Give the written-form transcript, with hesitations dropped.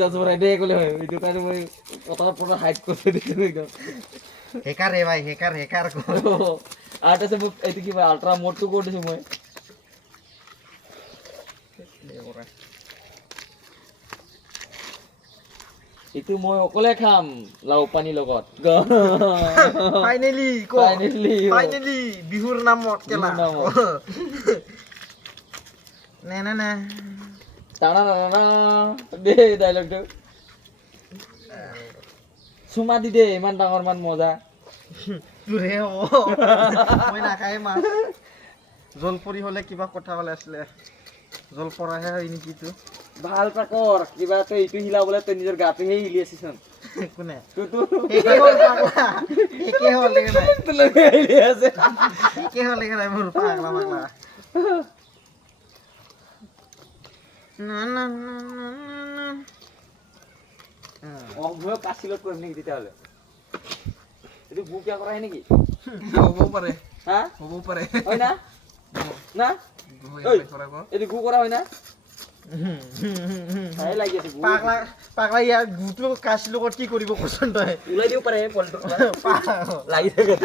জজবৰাই দে ক'লে হয় এইটো কাৰণে মই কথা পৰা হাইড কৰি দিছোঁ একদম হেকাৰ হে ভাই হেকাৰ আৰু তাৰপিছত মোক এইটো কিবা আল্ট্ৰা মোডটো কৰি দিছোঁ মই এইটো মই অকলে খাম লাও পানীৰ লগত ফাইনেলি ফাইনেলি বিহুৰ নামত কেলা নে নে নে টানা দে ডাইলগটো চুমা দি দে ইমান ডাঙৰ মান মজা তোৰহে হ'ব মই নাখায় মাছ জলপৰি হ'লে কিবা কথা ক'লে আছিলে জলপৰাহে হয় নেকি এইটো ভাল পাকৰ কিবা তই এইটো হিলাবলৈ তই নিজৰ গাটোহে হিলি আছিচোন কোনে তোৰতো একে হ'ল পাগলা একে হ'ল লেগে নাই তোলৈকে হিলি আছে একে হ'ল লেগে নাই মোৰ পাগলা পাগলা না না না না অভয় কাচিলত কৰিম নেকি তেতিয়াহ'লে এইটো বুকিয়া কৰা হয় নেকি হ'বও পাৰে হা হ'বও পাৰে হয় না না এইটো গু কৰা হয় না ভালে লাগি আছে গু পাগলা পাগলা ইয়াৰ গুটো কাচিৰ লগত কি কৰিব কচোন তই ওলাই দিব পাৰে পলটো লাগি থাকে